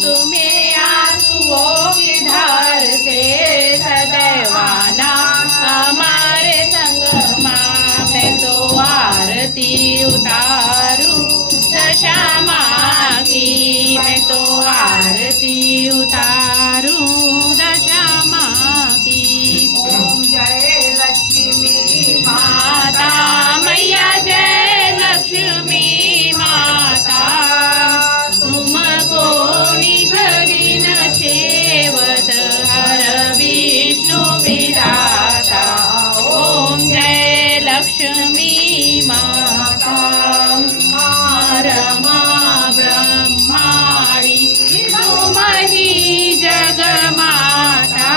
तुम्हें आंसुओं की धार से सदैव आना हमारे संग माँ। मैं तो आरती उतारूं दशा माँ की, मैं तो आरती उतारूं दशा माँ की। ओम जय लक्ष्मी माता मैया जय लक्ष्मी माता, तुमको निज दिन सेवत हर विष्णु विधाता। ओम जय लक्ष्मी माता। रमा ब्रह्माणी तुम ही जगमाता,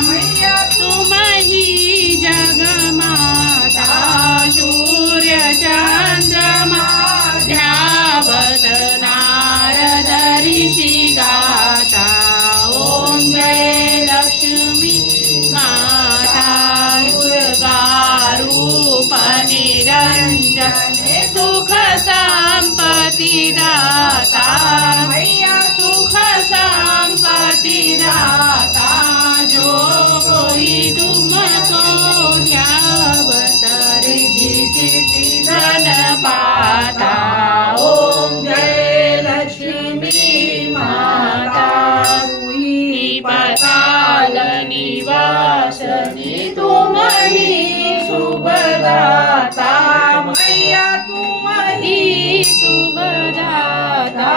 मैया तुम ही जगमाता। सूर्य चंद्रमा ध्यावत नारद ऋषि गाता। ओम जय लक्ष्मी माता। दुर्गा रूप निरंजन सुख संपत्ति दाता, मैया सुख संपत्ति दाता। जो कोई तुमको ध्यावत रिद्धि धन पाता। ओम जय लक्ष्मी माता। ही पाताल निवासनी तुम ही शुभदाता, मैया तुम ही शुभदाता।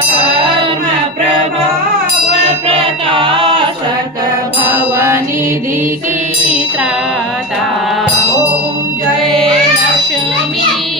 कर्म प्रभाव प्रकाशक भवनिधि की त्राता। ओम जय लक्ष्मी